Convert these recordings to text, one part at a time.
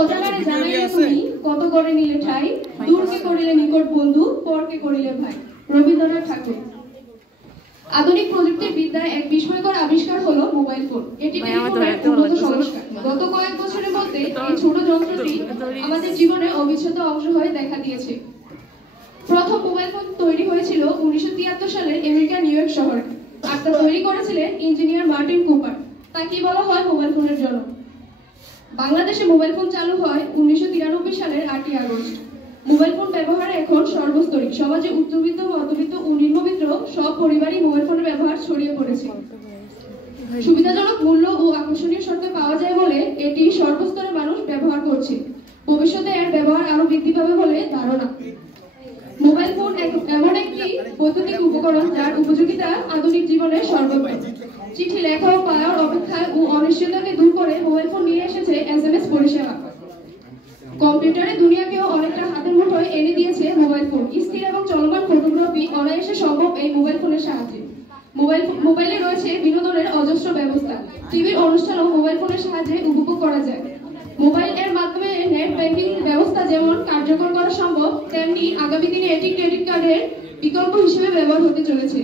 অজানারে জানাইলে তুমি কত করে নিলে ঠাই, দূরকে করিলে নিকট বন্ধু, পরকে করিলে ভাই। রবীন্দ্রনাথ ঠাকুর। আধুনিক প্রযুক্তির বিদ্যায় এক বিস্ময়কর আবিষ্কার হলো মোবাইল ফোন। এটি উন্নত সংস্কার। গত কয়েক বছরের মধ্যে এই ছোট যন্ত্রটি আমাদের জীবনের অবিচ্ছেদ্য অংশ হয়ে দেখা দিয়েছে। প্রথম মোবাইল ফোন তৈরি হয়েছিল 1973 সালের আমেরিকার নিউ ইয়র্ক শহরে, আর তা তৈরি করেছিলেন ইঞ্জিনিয়ার মার্টিন কুপার। তাকে বলা হয় মোবাইল ফোনের জনক। বাংলাদেশে মোবাইল ফোন চালু হয় 1993 সালের 8ই আগস্ট। মোবাইল ফোন ব্যবহার এখন সর্বস্তরিক। সমাজে উচ্চবিত্ত, মধ্যবিত্ত ও নিম্নবিত্ত সব পরিবারই মোবাইল ফোনের ব্যবহার ছড়িয়ে পড়েছে। সুবিধাজনক মূল্য ও আকর্ষণীয় শর্তে পাওয়া যায় বলে এটি সর্বস্তরের মানুষ ব্যবহার করছে। ভবিষ্যতে এর ব্যবহার আরো বৃদ্ধি পাবে বলে ধারণা। মোবাইল ফোন এমন একটি বৈদ্যুতিক উপকরণ যার উপযোগিতা আধুনিক জীবনে সর্বত্র। চিঠি লেখা ও পাওয়ার অপেক্ষা ও অনিশ্চয়তাকে দূর করে মোবাইল ফোন নিয়ে এসেছে SMS পরিষেবা। কম্পিউটারের দুনিয়াকেও অনেকটা হাতের মুঠোয় এনে দিয়েছে মোবাইল ফোন। স্থির এবং চলমান ফটোগ্রাফি অনায়াসে সম্ভব এই মোবাইল ফোনের সাহায্যে। মোবাইলে রয়েছে বিনোদনের অজস্র ব্যবস্থা। টিভির অনুষ্ঠানও মোবাইল ফোনের সাহায্যে উপভোগ করা যায়। মোবাইল এর মাধ্যমে নেট ব্যাংকিং ব্যবস্থা যেমন কার্যকর করা সম্ভব, তেমনি আগামী দিনে এটি ক্রেডিট কার্ডের বিকল্প হিসেবে ব্যবহার হতে চলেছে।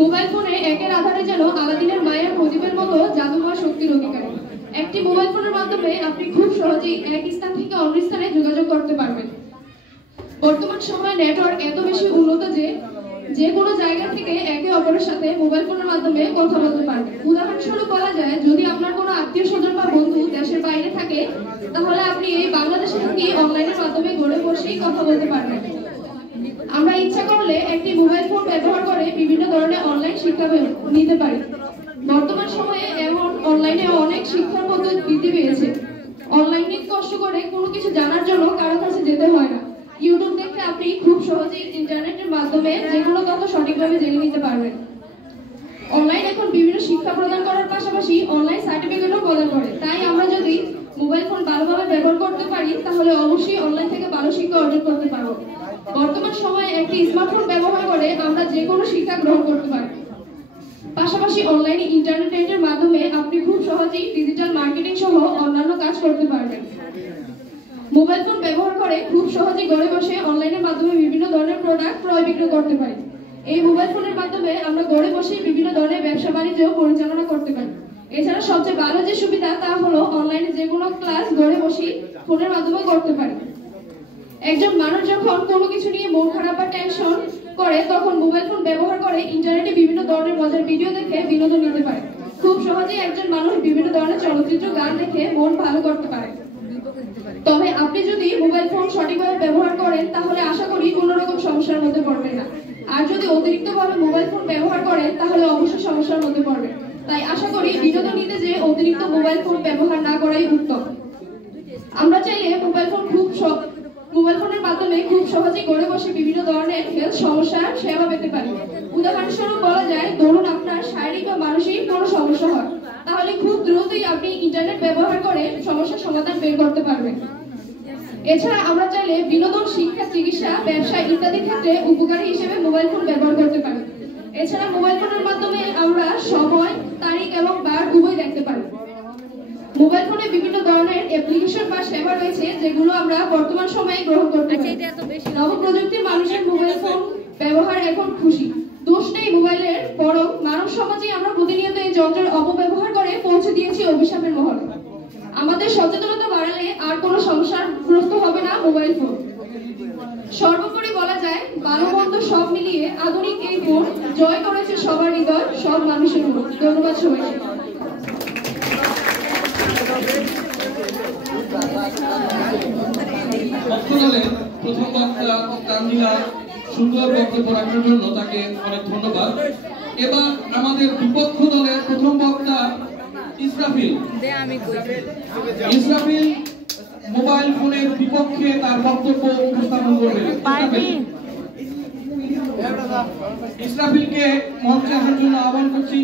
মোবাইল ফোনে একের আধারে যেন আলাদিনের মায়ের প্রদীপের মতো জাদুময় শক্তির অধিকারী। একটি মোবাইল ফোনের মাধ্যমে আপনি খুব সহজেই এক স্থান থেকে অন্য স্থানে যোগাযোগ করতে পারবেন। বর্তমান সময়ে নেটওয়ার্ক এত বেশি উন্নত যে কোনো জায়গা থেকে একে অপরের সাথে মোবাইল ফোনের মাধ্যমে কথা বলতে পারবেন। উদাহরণস্বরূপ বলা যায়, যদি আপনার কোনো আত্মীয়-স্বজন বা বন্ধু দেশের বাইরে থাকে, তাহলে আপনি এই বাংলাদেশে থেকে অনলাইনের মাধ্যমে ঘরে বসেই কথা বলতে পারবেন। আমরা ইচ্ছা করলে একটি মোবাইল ফোন ব্যবহার করে বিভিন্ন ধরনের অনলাইন শিক্ষা নিতে পারি। বর্তমান সময়ে এমন অনলাইনে অনেক শিক্ষার পদ্ধতি বৃদ্ধি পেয়েছে। অনলাইনে কষ্ট করে কোনো কিছু জানার জন্য কারো কাছে যেতে হয় না। ইউটিউব দেখে আপনি খুব সহজেই ইন্টারনেটের মাধ্যমে যে কোনো তথ্য সঠিকভাবে জেনে নিতে পারবেন। অনলাইন এখন বিভিন্ন শিক্ষা প্রদান করার পাশাপাশি অনলাইন সার্টিফিকেটও প্রদান করে। তাই আমরা যদি মোবাইল ফোন ভালোভাবে ব্যবহার করতে পারি, তাহলে অবশ্যই অনলাইন থেকে ভালো শিক্ষা অর্জন করতে পারবো। বর্তমান সময়ে একটি স্মার্টফোন ব্যবহার করে আমরা যে কোনো শিক্ষা গ্রহণ করতে পারি। পাশাপাশি অনলাইনে ইন্টারনেটের মাধ্যমে আপনি খুব সহজেই ডিজিটাল মার্কেটিং সহ অন্যান্য কাজ করতে পারবেন। মোবাইল ফোন ব্যবহার করে খুব সহজেই ঘরে বসে অনলাইনের মাধ্যমে বিভিন্ন ধরনের প্রোডাক্ট ক্রয় বিক্রয় করতে পারি। এই মোবাইল ফোনের মাধ্যমে আমরা ঘরে বসে বিভিন্ন ধরনের ব্যবসা বাণিজ্য পরিচালনা করতে পারি। এছাড়া সবচেয়ে ভালো যে সুবিধা তা হলো অনলাইনে যে কোনো ক্লাস ঘরে বসে ফোনের মাধ্যমে করতে পারি। একজন মানুষ যখন কোনো কিছু নিয়ে মন খারাপ বা টেনশন করে, তখন মোবাইল ফোন ব্যবহার করে ইন্টারনেটে বিভিন্ন ধরনের মজার ভিডিও দেখে বিনোদন নিতে পারে। খুব সহজেই একজন মানুষ বিভিন্ন ধরনের চলচ্চিত্র, গান দেখে মন ভালো করতে পারে। তবে আপনি যদি মোবাইল ফোন সঠিকভাবে ব্যবহার করেন, তাহলে আশা করি কোনো রকম সমস্যার মধ্যে পড়বেন না। আর যদি অতিরিক্তভাবে মোবাইল ফোন ব্যবহার করেন, তাহলে অবশ্যই সমস্যার মধ্যে পড়বেন। তাই আশা করি বিনোদন নিতে যে অতিরিক্ত মোবাইল ফোন ব্যবহার না করাই উত্তম। আমরা চাইলে মোবাইল ফোনের মাধ্যমে খুব সহজেই ঘরে বসে বিভিন্ন ধরনের হেলথ সমস্যার সেবা পেতে পারি। উদাহরণস্বরূপ বলা যায়, ধরুন আপনার শারীরিক বা মানসিক কোনো সমস্যা হয়, তাহলে খুব দ্রুতই আপনি ইন্টারনেট ব্যবহার করে সমস্যার সমাধান বের করতে পারবেন। এছাড়া আমরা চাইলে বিনোদন, শিক্ষা, চিকিৎসা, ব্যবসা ইত্যাদি ক্ষেত্রে উপকারী হিসেবে মোবাইল ফোন ব্যবহার করতে পারি। এছাড়া মোবাইল ফোনের মাধ্যমে আমরা সময়, তারিখ এবং বার উভয় দেখতে পারি। মোবাইল ফোনে বিভিন্ন ধরনের অ্যাপ্লিকেশন বা সেবা রয়েছে, যেগুলো আমরা বর্তমান সময়ে গ্রহণ করতে পারি। নবপ্রযুক্তির মানুষের মোবাইল ফোন ব্যবহার এখন খুশি। দোষ নেই মোবাইলের, বরং মানব সমাজে আমরা প্রতিনিয়ত এই যন্ত্রের অপব্যবহার করে পৌঁছে দিয়েছি অভিশাপের মহলে। আমাদের সচেতনতা বাড়ালে আর কোনো সমস্যাগ্রস্ত হবে না মোবাইল ফোন। সর্বোপরি বলা যায়, ভালো মন্দ সব মিলিয়ে আধুনিক এই ফোন জয় করেছে সবার হৃদয়, সব মানুষের মন। ধন্যবাদ সবাইকে। প্রথম বক্তা তানজিলা সুন্দর বক্তব্য রাখার জন্য তাকে অনেক ধন্যবাদ। এবার আমাদের বিপক্ষ দলের প্রথম বক্তা ইসরাফিল মোবাইল ফোনের বিপক্ষে তার বক্তব্য উপস্থাপন করবেন। ইসরাফিলকে মঞ্চে আসার জন্য আহ্বান করছি।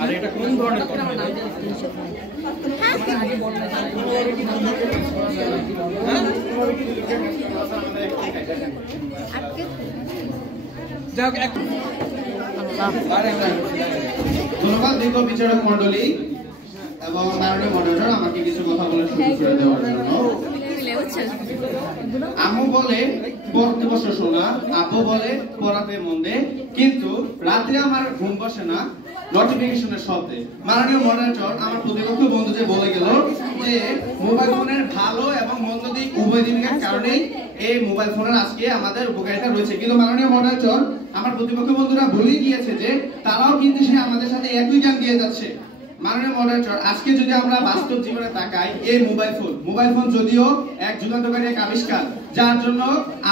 আর এটা কোন ধরনের ধন্যবাদ দীর্ঘ বিচারক মন্ডলী। এবং মাননীয় মডারেটর আমাকে কিছু কথা বলে শুরু করে দেওয়ার জন্য। আম্মু বলে পড়তে বসে শোনা, আব্বু বলে পড়াতে মন দে, কিন্তু রাতে আমার ঘুম বসে না নোটিফিকেশনের শব্দে। মাননীয় মডারেটর আমার প্রতিপক্ষ বন্ধু যে বলে গেল যে মোবাইল ফোনের ভালো এবং মন্দ দিক উভয় দিকের কারণেই এই মোবাইল ফোনের আজকে আমাদের উপকারিতা রয়েছে, কিন্তু মাননীয় মডারেটর আমার প্রতিপক্ষ বন্ধুরা ভুলে গিয়েছে যে তারাও কিন্তু সে আমাদের সাথে একই জ্ঞান দিয়ে যাচ্ছে। মাননীয় মডারেটর, আজকে যদি আমরা বাস্তব জীবনে তাকাই, এই মোবাইল ফোন যদিও এক যুগান্তকারী এক আবিষ্কার, যার জন্য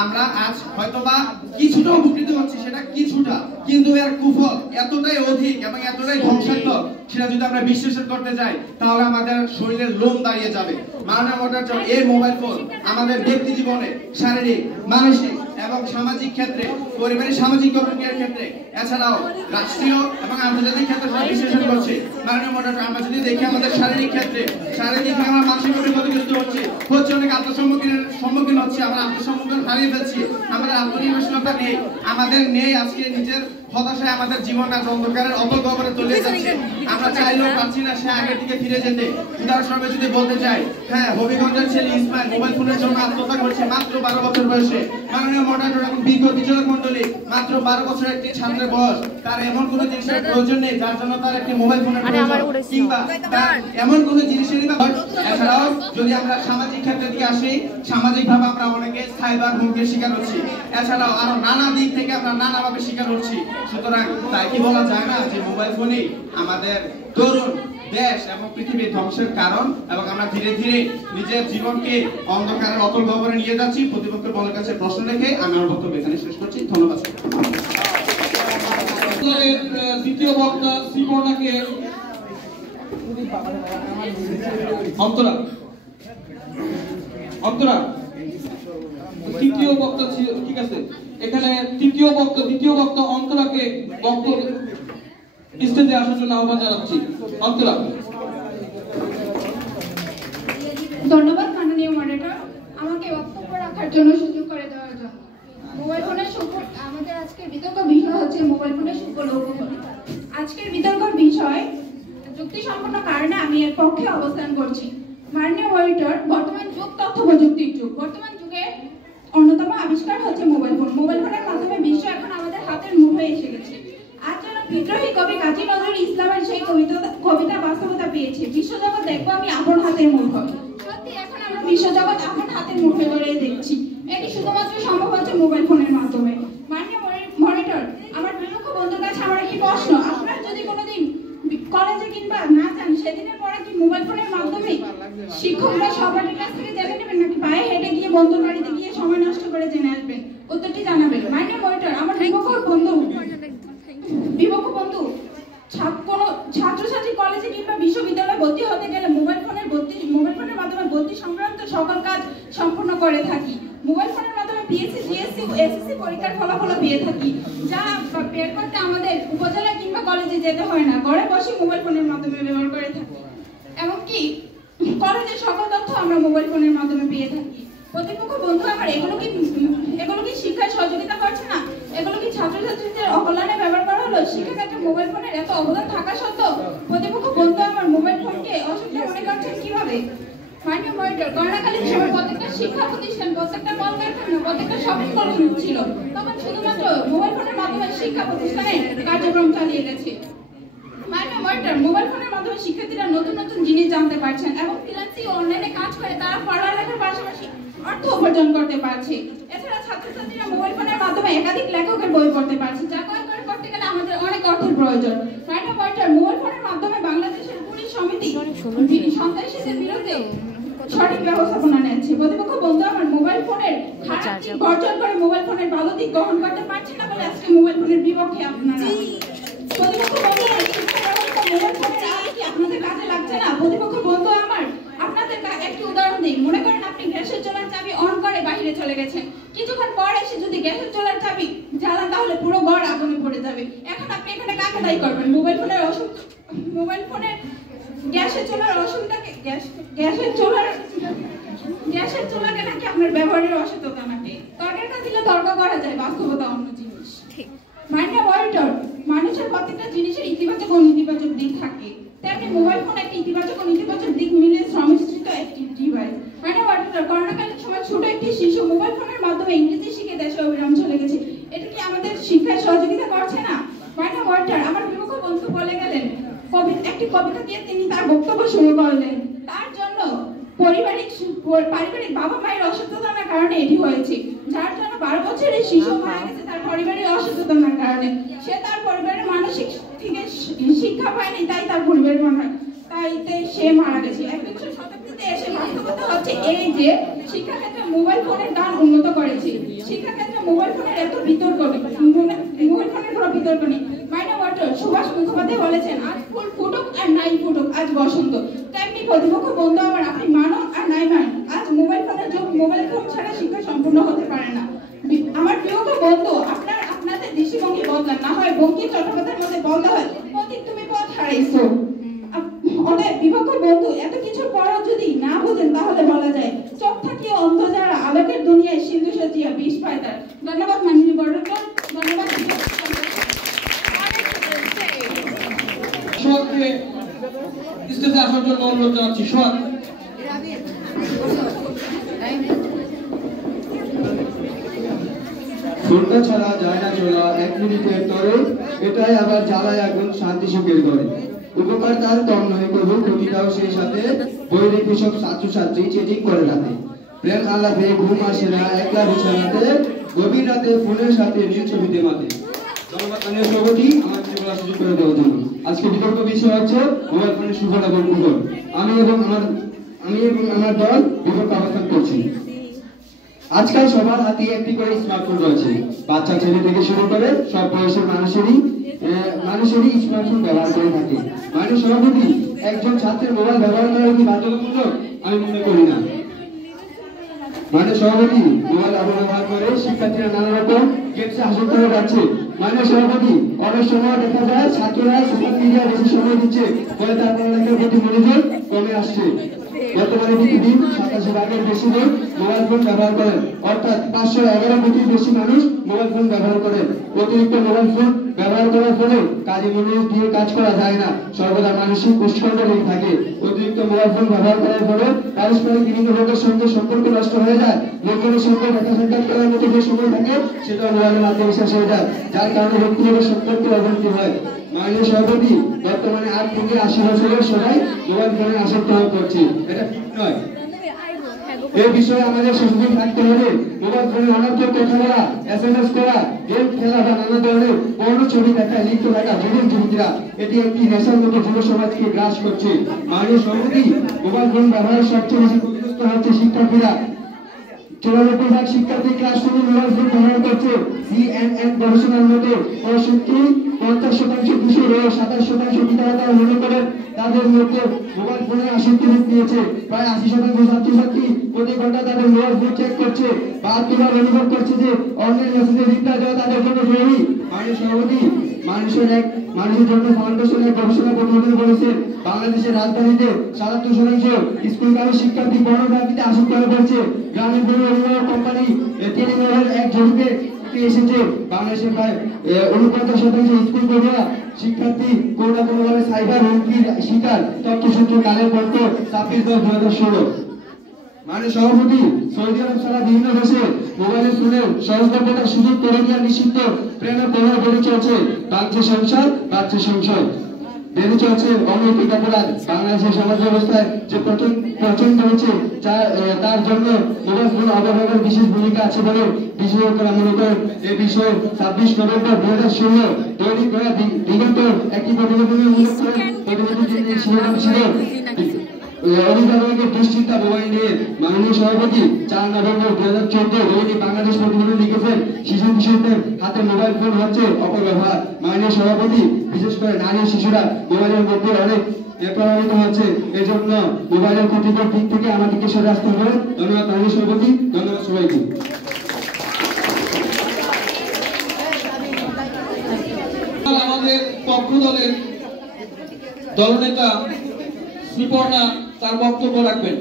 আমরা আজ হয়তোবা কিছুটা উপকৃত হচ্ছি, সেটা কিছুটা, কিন্তু এর কুফল এতটাই অধিক এবং এতটাই ধ্বংসাত্মক, সেটা যদি আমরা বিশ্লেষণ করতে যাই তাহলে আমাদের শরীরের লোম দাঁড়িয়ে যাবে। মাননীয় মডারেটর, এই মোবাইল ফোন আমাদের ব্যক্তি জীবনে শারীরিক, মানসিক এবং সামাজিক ক্ষেত্রে, পরিবারের সামাজিক কর্মক্রিয়ার ক্ষেত্রে, এছাড়াও রাষ্ট্রীয় এবং আন্তর্জাতিক ক্ষেত্রে বিশ্লেষণ করছে। মাননীয় মডারেটর, আমরা যদি দেখি আমাদের শারীরিক ক্ষেত্রে, শারীরিক আমরা মানসিকভাবে ক্ষতিগ্রস্ত হচ্ছে অনেক সম্মুখীন হচ্ছে, আমরা আত্মসম্মুখীন হারিয়ে ফেলছি, আমাদের আত্মনির্ভরশীলতা নেই, আমাদের নেই আজকে নিজের হতাশায় আমাদের জীবন আজ অন্ধকারের অতল গহ্বরে তলিয়ে যাচ্ছে। আমরা চাইলেও পারছি না সে আগের দিকে ফিরে যেতে। উদাহরণস্বরূপ যদি বলতে চাই, হ্যাঁ, হবিগঞ্জের ছেলে ইসমাইল মোবাইল ফোনের জন্য আত্মহত্যা করেছে মাত্র 12 বছর বয়সে। মাননীয় মডারেটর এবং বিজ্ঞ বিচারক মণ্ডলী, মাত্র 12 বছরের একটি ছাত্রের বয়স, তার এমন কোনো জিনিসের প্রয়োজন নেই যার জন্য তার একটি মোবাইল ফোনের প্রয়োজন, কিংবা তার এমন কোনো জিনিসেরই বা। এছাড়াও যদি আমরা সামাজিক ক্ষেত্রের দিকে আসি, সামাজিকভাবে আমরা অনেকে সাইবার হুমকির শিকার হচ্ছি, এছাড়াও আরো নানা দিক থেকে আমরা নানাভাবে শিকার হচ্ছি। সুতরাং তাই কি বলা যায় না যে মোবাইল ফোনই আমাদের তরুণ দেশ এবং পৃথিবীর ধ্বংসের কারণ, এবং আমরা ধীরে ধীরে নিজের জীবনকে অন্ধকারের অতল গহ্বরে নিয়ে যাচ্ছি। প্রতিপক্ষের বলের কাছে প্রশ্ন রেখে আমি আমার বক্তব্য এখানে শেষ করছি। ধন্যবাদ। দ্বিতীয় বক্তা শ্রীপর্ণাকে অন্তরা তৃতীয় বক্তা ছিল, ঠিক আছে, এখানে দ্বিতীয় বক্তা অন্তরাকে বক্তব্য স্টেজে আসার জন্য আহ্বান জানাচ্ছি। অন্তরা। ধন্যবাদ মাননীয় মডারেটর, আমাকে বক্তব্য রাখার জন্য সুযোগ করে দেওয়ার জন্য। মোবাইল ফোনের আমাদের আজকের বিতর্ক বিষয় হচ্ছে মোবাইল ফোনের সুফল। আজকের বিতর্কের বিষয় যুক্তিসম্পন্ন কারণে আমি এর পক্ষে অবস্থান করছি। মাননীয় মডারেটর, বর্তমান যুগ তথ্য প্রযুক্তির যুগ। বর্তমান যুগে অন্যতম আবিষ্কার হচ্ছে মোবাইল ফোন। মোবাইল ফোনের মাধ্যমে বিশ্ব এখন আমাদের হাতের মুঠোয় এসে গেছে। আজ যেন বিদ্রোহী কবি কাজী নজরুল ইসলামের সেই কবিতা বাস্তবতা পেয়েছে, বিশ্বজগৎ দেখবো আমি আপন হাতের মুঠোয়। সত্যি এখন আমরা বিশ্বজগৎ আপন হাতের মুঠোয় ধরে দেখছি। এটি শুধুমাত্র সম্ভব হচ্ছে মোবাইল ফোনের মাধ্যমে। মাননীয় মডারেটর, আমার বিপক্ষ বন্ধুর কাছে আমার একটি প্রশ্ন, আপনারা যদি কোনোদিন কলেজে কিংবা না যান, সেদিনের পরে কি মোবাইল ফোনের মাধ্যমে শিক্ষকরা সবার কাছ থেকে জেনে নেবেন, নাকি পায়ে হেঁটে গিয়ে বন্ধুর বাড়িতে গিয়ে সময় নষ্ট করে জেনে আসবেন? উত্তরটি জানাবেন। মাননীয় মডারেটর, আমার বিপক্ষ বন্ধু কোন ছাত্রছাত্রী কলেজে কিংবা বিশ্ববিদ্যালয়ে ভর্তি হতে গেলে মোবাইল ফোনের মাধ্যমে ভর্তি সংক্রান্ত সকল কাজ সম্পূর্ণ করে থাকি। মোবাইল ফোনের মাধ্যমে পিএসসি, জিএসসি, এসএসসি পরীক্ষার ফলাফল পেয়ে থাকি, যা বের করতে আমাদের উপজেলা কিংবা কলেজে যেতে হয় না, ঘরে বসে মোবাইল ফোনের মাধ্যমে ব্যবহার করে থাকি। এমনকি কলেজের সকল তথ্য আমরা মোবাইল ফোনের মাধ্যমে পেয়ে থাকি। প্রতিপক্ষ বন্ধু আমার, এগুলো কি শিক্ষায় সহযোগিতা করছে না? এগুলো কি ছাত্রছাত্রীদের অকল্যাণে ব্যবহার করা হলো? শিক্ষাক্ষেত্রে মোবাইল ফোনের এত অবদান থাকা সত্ত্বেও প্রতিপক্ষ বন্ধু আমার মোবাইল ফোনকে অসুবিধা মনে করছেন কিভাবে? মাননীয় মডারেটর, করোনাকালীন সময় প্রত্যেকটা শিক্ষা প্রতিষ্ঠান, প্রত্যেকটা কলকারখানা, প্রত্যেকটা শপিং মল ছিল, তখন শুধুমাত্র মোবাইল ফোনের মাধ্যমে শিক্ষা প্রতিষ্ঠানে কার্যক্রম চালিয়ে গেছে। মাননীয় মডারেটর, মোবাইল ফোনের মাধ্যমে শিক্ষার্থীরা নতুন নতুন জিনিস জানতে পারছেন এবং ফ্রিল্যান্সিং ও অনলাইনে কাজ করে তারা পড়ালেখার পাশাপাশি অর্থ উপার্জন করতে পারছে। এছাড়া ছাত্রছাত্রীরা মোবাইল ফোনের মাধ্যমে একাধিক লেখকের বই পড়তে পারছে, যা ক্রয় করতে গেলে আমাদের অনেক অর্থের প্রয়োজন। মাননীয় মডারেটর, মোবাইল ফোনের মাধ্যমে বাংলাদেশের পুলিশ সমিতি সন্ত্রাসীদের বিরুদ্ধে সঠিক ব্যবস্থাপনা নিচ্ছে। প্রতিপক্ষ বন্ধু আমার মোবাইল ফোনের খারাপ দিক বর্জন করে মোবাইল ফোনের ভালো দিক গ্রহণ করতে পারছে না বলে আজকে মোবাইল ফোনের বিপক্ষে আপনারা। প্রতিপক্ষ বন্ধু আমার, শিক্ষা ব্যবস্থা মোবাইল ফোনের কি আপনাদের কাজে লাগছে না? প্রতিপক্ষ বন্ধু আমার, আপনাদের একটি উদাহরণ দিই। মনে করেন আপনি গ্যাসের চুলার চাবি অন করে বাইরে চলে গেছেন, কিছুক্ষণ পর এসে যদি গ্যাসের চুলার চাবি জ্বালান তাহলে পুরো ঘর আগুনে পড়ে যাবে। এখন আপনি এখানে কাকে দায়ী করবেন? মোবাইল ফোনের গ্যাসের চুলাকে নাকি আপনার ব্যবহারের অসততা নাকি? তর্কের কাছে তর্ক করা যায়, বাস্তবতা অন্য জিনিস। মাননীয় মডারেটর, মানুষের প্রত্যেকটা জিনিসের ইতিবাচক ও নেতিবাচক দিক থাকে, তেমনি মোবাইল ফোন একটি ইতিবাচক ও দিয়ে তিনি তার বক্তব্য শুরু করলেন। তার জন্য পারিবারিক বাবা মায়ের অসচেতনার কারণে এটি হয়েছে, যার জন্য 12 বছরের শিশু মারা গেছে তার পরিবারের অসচেতনার কারণে। সে তার পরিবারের মানসিক থেকে শিক্ষা পায়নি, তাই তার পরিবারের সে মারা গেছে। 21শ শতাব্দীতে এসে বাস্তবতা হচ্ছে এই যে শিক্ষাক্ষেত্রে মোবাইল ফোনের দান উন্নত করেছে। শিক্ষাক্ষেত্রে মোবাইল ফোনের এত বিতর্ক নেই, মোবাইল ফোনের কোনো বিতর্ক নেই। মাইনা ওয়াটার সুভাষ মুখোপাধ্যায় বলেছেন, আজ ফুল ফুটুক আর নাই ফুটুক আজ বসন্ত। তেমনি প্রতিপক্ষ বন্ধু আমার, আপনি মানব আর নাই মানব, আজ মোবাইল ফোনের যুগ, মোবাইল ফোন ছাড়া শিক্ষা সম্পূর্ণ হতে পারে না। আমার প্রিয় বন্ধু, আপনাদের দৃষ্টিভঙ্গি বদলান, না হয় বঙ্কিম চট্টোপাধ্যায়ের মধ্যে বলতে হয় পথিক তুমি পথ হারাইছো। অনেক বিপক্ষ বন্ধু, এত কিছুর পরও যদি না বুঝেন তাহলে বলা যায় চোখ থাকিয়ে অন্ধ যারা, আলোকের দুনিয়ায় সিন্ধু সজিয়া বিষ পায় তার। ধন্যবাদ মাননীয় বড়জন, ধন্যবাদ। সোহাগকে স্টেজে আসার জন্য অনুরোধ জানাচ্ছি। সোহাগ। ফোনটা ছাড়া যায় না চলা, 1 মিনিটের তরে, এটাই আবার জ্বালায় আগুন শান্তি সুখের ঘরে। উপকার তার কম নয়, কবু ক্ষতিটাও সেই সাথে, বই রেখে সব ছাত্রছাত্রী চেটিং করে রাতে। প্রেম আলাপে ঘুম আসে না একলা বিছানাতে, গভীর রাতে ফোনের সাথে নীল ছবিতে মাতে। ধন্যবাদ মাননীয় সভাপতি আমাকে বলার সুযোগ করে দেওয়ার জন্য। আজকে বিতর্ক বিষয় হচ্ছে মোবাইল ফোনের সুফল এবং কুফল। আমি এবং আমার দল বিতর্ক অবস্থান করছি। আজকাল সবার হাতে একটি করে স্মার্টফোন রয়েছে। বাচ্চা ছেলে থেকে শুরু করে সব বয়সের মানুষেরই স্মার্টফোন ব্যবহার করে থাকে। মাননীয় সভাপতি, একজন ছাত্রের মোবাইল ব্যবহার করা কি বাধ্যতামূলক? আমি মনে করি না। মাননীয় সভাপতি, মোবাইল ব্যবহার করে শিক্ষার্থীরা নানা রকম গেমসে আসক্ত হয়ে যাচ্ছে। মাননীয় সভাপতি, অনেক সময় দেখা যায় ছাত্ররা সোশ্যাল মিডিয়া বেশি সময় দিচ্ছে, ফলে তার পড়ালেখার প্রতি মনোযোগ কমে আসছে। বর্তমানে প্রতিদিন 87 ভাগের বেশি লোক মোবাইল ফোন ব্যবহার করেন, অর্থাৎ 511 কোটির বেশি মানুষ মোবাইল ফোন ব্যবহার করেন। অতিরিক্ত মোবাইল ফোন ব্যবহার করার ফলে কাজে মনোযোগ দিয়ে কাজ করা যায় না, সর্বদা মানসিক উৎকণ্ঠা লেগে থাকে। অতিরিক্ত মোবাইল ফোন ব্যবহার করার ফলে পারস্পরিক বিভিন্ন লোকের সঙ্গে সম্পর্ক নষ্ট হয়ে যায়। লোকের সঙ্গে দেখা সাক্ষাৎ করার মতো যে সময় থাকে সেটা মোবাইলের মাধ্যমে শেষ হয়ে যায়, যার কারণে ব্যক্তিগত সম্পর্কের অবনতি হয়। মাননীয় সভাপতি, বর্তমানে 8 থেকে 80 বছরের সবাই মোবাইল ফোনে আসক্ত হয়ে পড়ছে, এটা ঠিক নয়। এই বিষয়ে আমাদের সচেতন থাকতে হবে। মোবাইল ফোনে অনর্থক কথা বলা, SMS করা, গেম খেলা বা নানা ধরনের পর্ণ ছবি দেখা, লিপ্ত থাকা যুবক-যুবতীরা এটি একটি নেশার মতো যুব সমাজকে গ্রাস করছে। মাননীয় সভাপতি, মোবাইল ফোন ব্যবহারের সবচেয়ে বেশি ক্ষতিগ্রস্ত হচ্ছে শিক্ষার্থীরা। 94% শিক্ষার্থী ক্লাসরুমে মোবাইল ফোন ব্যবহার করছে। CNN গবেষণার মতো 50% কিশোর ও 27% পিতামাতারা মনে করেন তাদের মধ্যে মোবাইল ফোনে আসক্তি রূপ নিয়েছে। প্রায় 80% ছাত্রছাত্রী প্রতি ঘন্টা তাদের মোবাইল ফোন চেক করছে। 72 বার অনুভব করছে যে অনলাইন মেসেজে রিপ্লাই দেওয়া তাদের জন্য জরুরি। মাননীয় সভাপতি, মানুষের জন্য ফাউন্ডেশন এক গবেষণা প্রতিবেদন বলেছে, বাংলাদেশের রাজধানীতে 77% স্কুলগামী শিক্ষার্থী পর্নোগ্রাফিতে আসক্ত হয়ে পড়ছে। গ্রামীণ পরিবহন কোম্পানি টেলিনরের এক জরিপে এসেছে বাংলাদেশের প্রায় 49% স্কুল পড়ুয়া শিক্ষার্থী কোনো না কোনোভাবে সাইবার হুমকির শিকার। তথ্যসূত্র কালের পত্র 26/10/2016। মাননীয় সভাপতি, সৌদি আরব ছাড়া বিভিন্ন দেশে মোবাইলের ফোনের সহজলভ্যতার সুযোগ করে দেওয়া নিষিদ্ধ। প্রেমের প্রভাব বেড়ে চলছে, বাড়ছে সংসার, বাড়ছে সংশয়, বেড়ে চলছে অনৈতিক অপরাধ। বাংলাদেশের সমাজ ব্যবস্থায় যে প্রচন্ড হয়েছে তার জন্য মোবাইল ফোন অপব্যবহারের বিশেষ ভূমিকা আছে বলে বিশেষজ্ঞরা মনে করেন। এ বিষয়ে 26 নভেম্বর 2016 দৈনিক বিগত একটি প্রতিবেদনে উল্লেখ করেন। প্রতিবেদনটির শিরোনাম ছিল অভিভাবকের দুশ্চিন্তা মোবাইল নিয়ে। মাননীয় সভাপতি, 4 নভেম্বর 2014 দৈনিক বাংলাদেশ প্রতিবেদন লিখেছেন, শিশু কিশোরদের হাতে মোবাইল ফোন হচ্ছে অপব্যবহার। মাননীয় সভাপতি, বিশেষ করে নারী ও শিশুরা মোবাইলের মধ্যে অনেক প্রভাবিত হচ্ছে। এজন্য মোবাইলের ক্ষতিকর দিক থেকে আমাদেরকে সরে আসতে হবে। ধন্যবাদ মাননীয় সভাপতি, ধন্যবাদ সবাইকে। আমাদের পক্ষ দলের দলনেতা শ্রীপর্ণা তার বক্তব্য রাখবেন।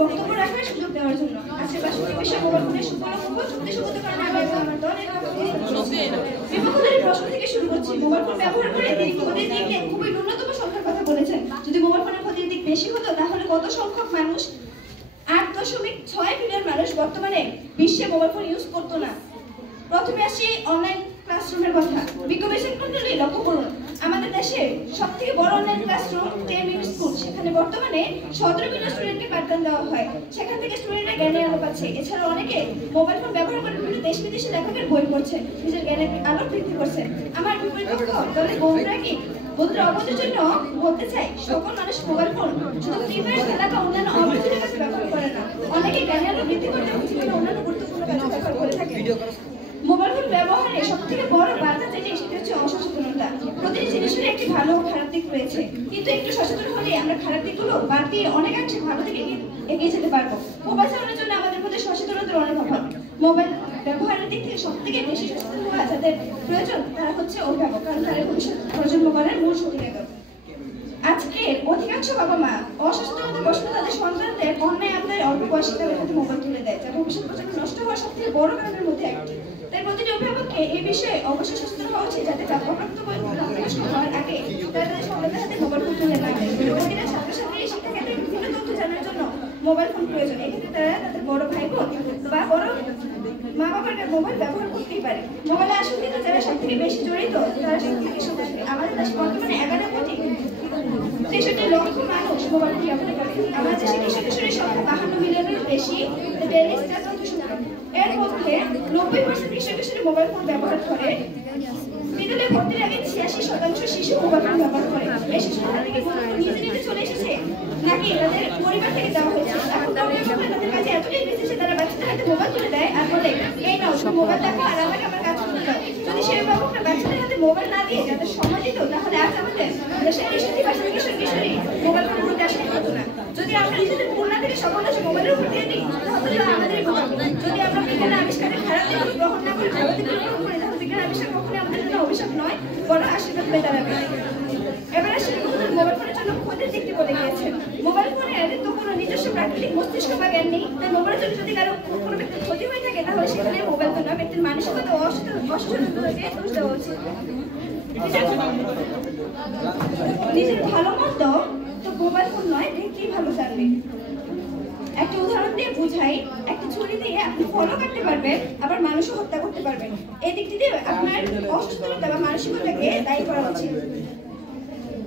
বক্তব্য রাখার সুযোগ দেওয়ার জন্য আজকে বাসন্তী বিষয় মোবাইল ফোনের বিপক্ষদের প্রশ্ন থেকে শুরু করছি। মোবাইল ফোন ব্যবহার করে তিনি খুবই ন্যূনতম সংখ্যার কথা বলেছেন। বেশি হতো তাহলে কত সংখ্যক মানুষ 8.6 মিলিয়ন মানুষ বর্তমানে বিশ্বে মোবাইল ফোন ইউজ করতো না। প্রথমে আসি অনলাইন ক্লাসরুমের কথা। বিজ্ঞবিষয়ক মন্ডলী লক্ষ্য করুন, আমাদের দেশে সবথেকে বড় অনলাইন ক্লাসরুম টেমিং স্কুল। সেখানে বর্তমানে 17 মিলিয়ন স্টুডেন্টকে পাঠদান দেওয়া হয়। সেখান থেকে স্টুডেন্টরা জ্ঞানের আলো পাচ্ছে। এছাড়া অনেকে মোবাইল ফোন ব্যবহার করে বিভিন্ন দেশ বিদেশি লেখকের বই পড়ছে, নিজের জ্ঞানের আলো বৃদ্ধি করছে। আমার বিপরীত দলের বন্ধুরা অবদের জন্য বলতে চাই, সকল মানুষ মোবাইল ফোন শুধু ফ্রি ফায়ার খেলা বা অন্যান্য অবৈধ কাজে ব্যবহার করে না, অনেকে জ্ঞানের আলো বৃদ্ধি করতে জীবনে অন্যান্য গুরুত্বপূর্ণ কাজে ব্যবহার করে থাকে। মোবাইল ফোন ব্যবহারে সবথেকে বড় বাধা যেটি সেটা হচ্ছে অসচেতনতা। প্রতিটি জিনিসের একটি ভালো ও খারাপ দিক রয়েছে, কিন্তু একটু সচেতন হলে আমরা খারাপ দিকগুলো বাদ দিয়ে অনেকাংশে ভালো দিকে এগিয়ে যেতে পারবো। মোবাইল চালানোর জন্য আমাদের মধ্যে সচেতনতার অনেক অভাব। মোবাইল ব্যবহারের দিক থেকে সবথেকে বেশি সচেতন হওয়া যাদের প্রয়োজন তারা হচ্ছে অভিভাবক, কারণ তারা ভবিষ্যৎ প্রজন্ম গড়ার মূল সূতিকাগার। আজকে অধিকাংশ বাবা মা অসচেতনতার বশত তাদের সন্তানদের অন্যায় আবদায় অল্প বয়সে তাদের হাতে মোবাইল তুলে দেয়, যা ভবিষ্যৎ প্রজন্ম নষ্ট হওয়ার সবথেকে বড় কারণের মধ্যে একটি। তাই প্রতিটি অভিভাবককে এই বিষয়ে অবশ্যই সচেতন হওয়া উচিত, যাতে প্রাপ্তবয়স্ক হওয়ার আগে তারা তাদের সন্তানদের হাতে মোবাইল ফোন তুলে না দেয়। প্রতিটা ছাত্রছাত্রী শিক্ষাক্ষেত্রে বিভিন্ন তথ্য জানার জন্য মোবাইল ফোন প্রয়োজন। এক্ষেত্রে তারা তাদের বড় ভাই বোন বা বড় মা বাবার মোবাইল ব্যবহার করতেই পারে। মোবাইলে আসক্তিতে যারা সবথেকে বেশি জড়িত তারা সবথেকে সন্তানদের। আমাদের দেশে বর্তমানে 11.63 লক্ষ মানুষ মোবাইল ব্যবহার করে। আমাদের দেশে কিশোর-কিশোরীর সংখ্যা 52 মিলিয়নের বেশি। ডেইলি স্ট্যাট তথ্য। এর মধ্যে 90% কিশোর-কিশোরী মোবাইল ফোন ব্যবহার করে। বিদ্যালয়ে ভর্তির আগে 86% শিশু মোবাইল ফোন ব্যবহার করে। এই শিশুরা থেকে নিজে নিজে চলে এসেছে নাকি তাদের পরিবার থেকে দেওয়া হয়েছে। এখন কর্মকর্তারা তাদের কাছে এতটাই বেশি যে তারা বাচ্চাদের হাতে মোবাইল তুলে দেয় আর বলে, এই নাও তুমি মোবাইল দেখো আর আমাকে আমার কাজ করতে দাও। যদি সেই অভিভাবকরা বাচ্চাদের হাতে মোবাইল না দিয়ে যাদের সময় দিত, তাহলে আজ আমাদের দেশের 63% কিশোর-কিশোরী মোবাইল ফোনের প্রতি আসক্ত হতো না। যদি আমরা নিজেদের পূর্ণা থেকে সকল দেশে মোবাইলের উপর দিয়ে দিই, তাহলে আমাদের যদি আমরা বিজ্ঞানের আবিষ্কারের খারাপ দিক গ্রহণ না করে ভালো দিক গ্রহণ করি, তাহলে বিজ্ঞানের আবিষ্কার কখনোই আমাদের জন্য অভিশাপ নয়, বরং আশীর্বাদ হয়ে দাঁড়াবে। এবার আসলে মোবাইল ফোনের জন্য ক্ষতির দিকটি বলে গিয়েছে। মোবাইল ফোনের তো কোনো নিজস্ব প্রাকৃতিক মস্তিষ্ক বা জ্ঞান নেই, তাই মোবাইলের জন্য যদি কারো কোনো ব্যক্তির ক্ষতি হয়ে থাকে, তাহলে সেখানে মোবাইল ফোন না, ব্যক্তির মানসিকতা ও অসচেতনতাকে দোষ দেওয়া উচিত। নিজের ভালো মন্দ তো মোবাইল ফোন নয়, ব্যক্তিই ভালো জানবে। একটা উদাহরণ দিয়ে বুঝাই, একটা ছুরি দিয়ে আপনি ফলও কাটতে পারবেন, আবার মানুষও হত্যা করতে পারবেন। এই দিকটি দিয়ে আপনার অসুস্থতা বা মানসিকতাকে দায়ী করা উচিত।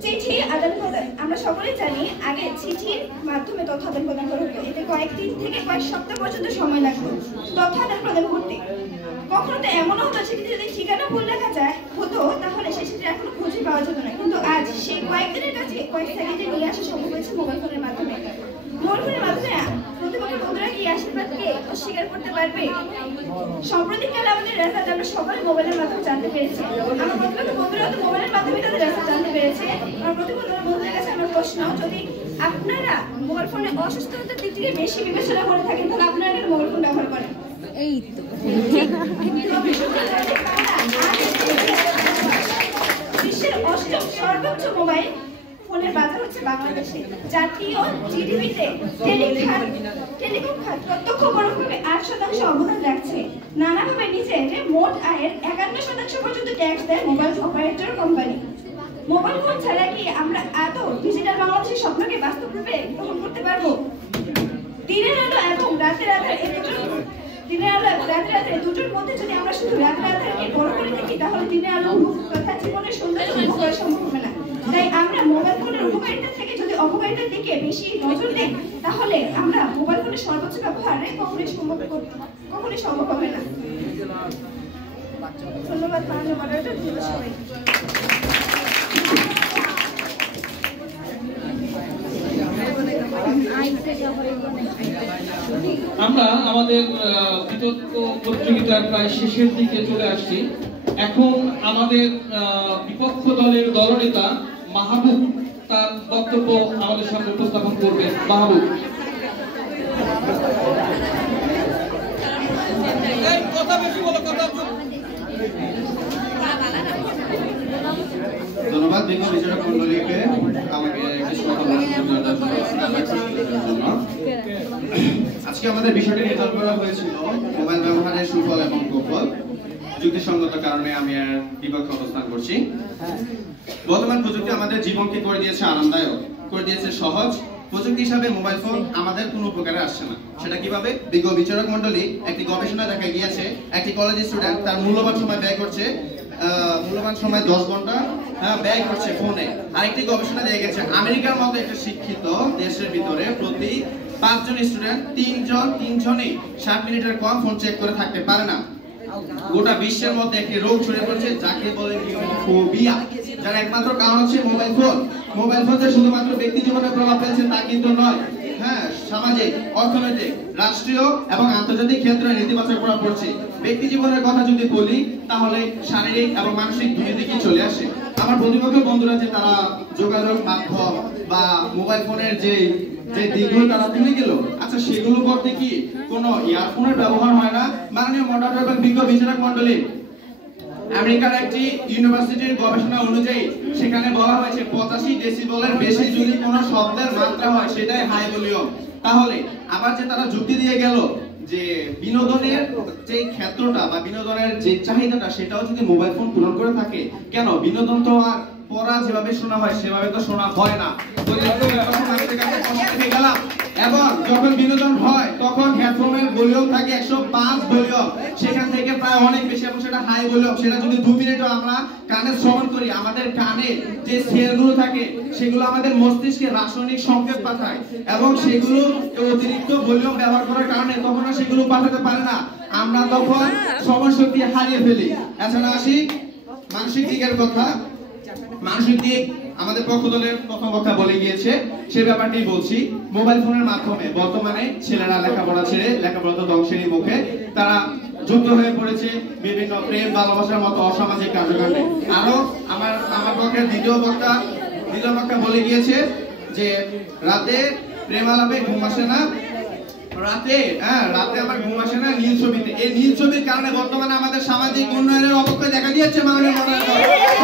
চিঠি আদান প্রদান। আমরা সকলেই জানি আগে চিঠির মাধ্যমে তথ্য আদান প্রদান করা হতো। এতে কয়েকদিন থেকে কয়েক সপ্তাহ পর্যন্ত সময় লাগতো তথ্য আদান প্রদান করতে। কখনো তো এমনও হতো চিঠিতে যদি ঠিকানা ভুল লেখা যায় হতো, তাহলে সেই চিঠি এখনো খুঁজে পাওয়া যেত না। কিন্তু আজ সেই কয়েকদিনের কাছে কয়েক সেকেন্ডে নিয়ে আসা সম্ভব হয়েছে মোবাইল ফোনের মাধ্যমে। মোবাইল ফোনের মাধ্যমে প্রতিপক্ষের বন্ধুরা কি আশীর্বাদকে অস্বীকার করতে পারবে? সাম্প্রতিককালে আমাদের রেজাল্ট আমরা সবাই মোবাইলের মাধ্যমে জানতে পেরেছি। আমার প্রতিপক্ষের বন্ধুরা তো মোবাইলের মাধ্যমে তাদের রেজাল্ট জানতে পেরেছে। আমার প্রতিপক্ষের বন্ধুদের কাছে আমার প্রশ্ন, যদি আপনারা মোবাইল ফোনে অসুস্থতার দিক থেকে বেশি বিবেচনা করে থাকেন, তাহলে আপনারা কেন মোবাইল ফোন ব্যবহার করেন? এই তো বিশ্বের 8ম সর্বোচ্চ মোবাইল ফোনের বাজার হচ্ছে বাংলাদেশে। জাতীয় জিডিপিতে টেলিকম খাত প্রত্যক্ষ পরোক্ষভাবে 8% অবদান রাখছে। নানাভাবে নিজের মোট আয়ের 51% পর্যন্ত ট্যাক্স দেয় mobile operator company. Mobile phone ছাড়া কি আমরা আদৌ ডিজিটাল বাংলাদেশের স্বপ্নকে বাস্তব রূপে গ্রহণ করতে পারবো? দিনের আলো এবং রাতের আধার দুটোর মধ্যে যদি আমরা শুধু রাতের আধারকে বড় করে দেখি, তাহলে দিনের আলো তথা জীবনের সৌন্দর্য উপভোগ করা সম্ভব হবে না। তাই আমরা মোবাইল ফোনের উপকারিতা থেকে যদি অপকারিতার দিকে বেশি নজর দিই, তাহলে আমরা মোবাইল ফোনের সর্বোচ্চ ব্যবহারে কখনোই সম্ভব হবে না। ধন্যবাদ মাননীয় মডারেটর। আমরা আমাদের বিতর্ক প্রতিযোগিতার প্রায় শেষের দিকে চলে আসছি। এখন আমাদের বিপক্ষ দলের দলনেতা মাহবুব তার বক্তব্য আমাদের সামনে উপস্থাপন করবে। মাহবুব। ধন্যবাদ বিজ্ঞ বিচারক মন্ডলীকে আমাকে কিছু কথা বলার জন্য। আজকে আমাদের বিষয়টি নির্ধারণ করা হয়েছিল মোবাইল ব্যবহারের সুফল এবং কুফল। যুক্তিসঙ্গত কারণে আমি এর বিপক্ষে অবস্থান করছি। বর্তমান প্রযুক্তি আমাদের জীবনকে করে দিয়েছে আরামদায়ক, করে দিয়েছে সহজ। প্রযুক্তি হিসাবে মোবাইল ফোন আমাদের কোনো উপকারে আসছে না। সেটা কিভাবে? বিজ্ঞ বিচারক মণ্ডলী একটি গবেষণা দেখা গিয়েছে একটি কলেজ স্টুডেন্ট তার মূল্যবান সময় ব্যয় করছে 10 ঘন্টা ব্যয় করছে ফোনে। আরেকটি গবেষণা দেখা গেছে আমেরিকার মতো একটা শিক্ষিত দেশের ভিতরে প্রতি 5 জন স্টুডেন্ট তিনজনই 60 মিনিটের কম ফোন চেক করে থাকতে পারে না। গোটা বিশ্বের মধ্যে একটি রোগ ছড়িয়ে পড়েছে যাকে বলে নিউরোফোবিয়া, যার একমাত্র কারণ হচ্ছে মোবাইল ফোন। মোবাইল ফোন যে শুধুমাত্র ব্যক্তি জীবনে প্রভাব ফেলছে তা কিন্তু নয়, হ্যাঁ, সামাজিক, অর্থনৈতিক, রাষ্ট্রীয় এবং আন্তর্জাতিক ক্ষেত্রে নেতিবাচক প্রভাব পড়ছে। ব্যক্তি জীবনের কথা যদি বলি তাহলে শারীরিক এবং মানসিক দুই দিকেই চলে আসে। আমার প্রতিপক্ষ বন্ধুরা যে তারা যোগাযোগ মাধ্যম বা মোবাইল ফোনের যে দিকগুলো তারা ভুলে গেল, আচ্ছা সেগুলো করতে কি কোনো ইয়ারফোনের ব্যবহার হয় না? মাননীয় মডারেটর এবং বিজ্ঞ বিচারক মণ্ডলী, আমেরিকার একটি ইউনিভার্সিটির গবেষণা অনুযায়ী সেখানে বলা হয়েছে 85 ডেসিবেলের বেশি যদি কোনো শব্দের মাত্রা হয় সেটাই হাই ভলিউম। তাহলে আবার যে তারা যুক্তি দিয়ে গেল যে বিনোদনের যে ক্ষেত্রটা বা বিনোদনের যে চাহিদাটা সেটাও যদি মোবাইল ফোন পূরণ করে থাকে, কেন বিনোদন তো আর পড়া যেভাবে শোনা হয় সেভাবে তো শোনা হয় না। এবং যখন বিনোদন হয় তখন হেডফোনের ভলিউম থাকে 105 ভলিউম, সেখান থেকে প্রায় অনেক বেশি এবং সেটা হাই ভলিউম। সেটা যদি 2 মিনিটও আমরা কানে শ্রবণ করি, আমাদের কানে যে সেলগুলো থাকে সেগুলো আমাদের মস্তিষ্কে রাসায়নিক সংকেত পাঠায় এবং সেগুলো অতিরিক্ত ভলিউম ব্যবহার করার কারণে তখন আর সেগুলো পাঠাতে পারে না, আমরা তখন শ্রবণ শক্তি হারিয়ে ফেলি। এছাড়া আসি মানসিক দিকের কথা। মানসিক দিক আমাদের পক্ষ দলের প্রথম কথা বলে গিয়েছে, সেই ব্যাপারটি বলছি। মোবাইল ফোনের মাধ্যমে বর্তমানে ছেলেরা লেখাপড়া ছেড়ে লেখাপড়া তো ধ্বংসেরই মুখে, তারা যুক্ত হয়ে পড়েছে বিভিন্ন প্রেম ভালোবাসার মতো অসামাজিক কার্যক্রমে। আরো আমার পক্ষে দ্বিতীয় বক্তা বলে গিয়েছে যে রাতে প্রেম আলাপে ঘুম আসে না, রাতে আমার ঘুম আসে না নীল ছবিতে। এই নীল ছবির কারণে বর্তমানে আমাদের সামাজিক উন্নয়নের অবক্ষয় দেখা দিয়েছে।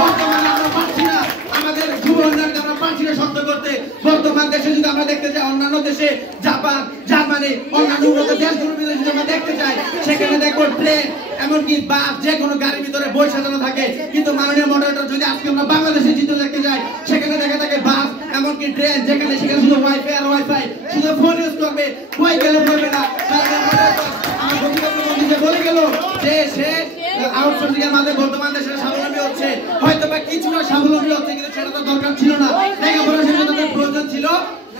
বর্তমানে আমরা পারছি না আমাদের যুব উন্নয়নকে আমরা পারছি না শক্ত করতে। বর্তমান দেশে যদি আমরা দেখতে যাই, অন্যান্য দেশে জাপান, জার্মানি, অন্যান্য উন্নত দেশগুলোর ভিতরে যদি আমরা দেখতে চাই, সেখানে দেখবো ট্রেন এমনকি বাস যে কোনো গাড়ির ভিতরে বই সাজানো থাকে। কিন্তু মাননীয় মডারেটর যদি আজকে আমরা বাংলাদেশে চিত্র দেখতে যাই, সেখানে দেখা থাকে বাস এমনকি ট্রেন যেখানে সেখানে শুধু ওয়াইফাই আর ওয়াইফাই, শুধু ফোন ইউজ করবে, বই গেলে পড়বে না। আমার প্রতিপক্ষ বন্ধু বলে গেল যে সে আউটসোর্সিং এর মাধ্যমে বর্তমান দেশের স্বাবলম্বী হচ্ছে, হয়তো বা কিছুটা স্বাবলম্বী হচ্ছে, কিন্তু সেটা তো দরকার ছিল না। লেখাপড়া সেটা তাদের প্রয়োজন ছিল,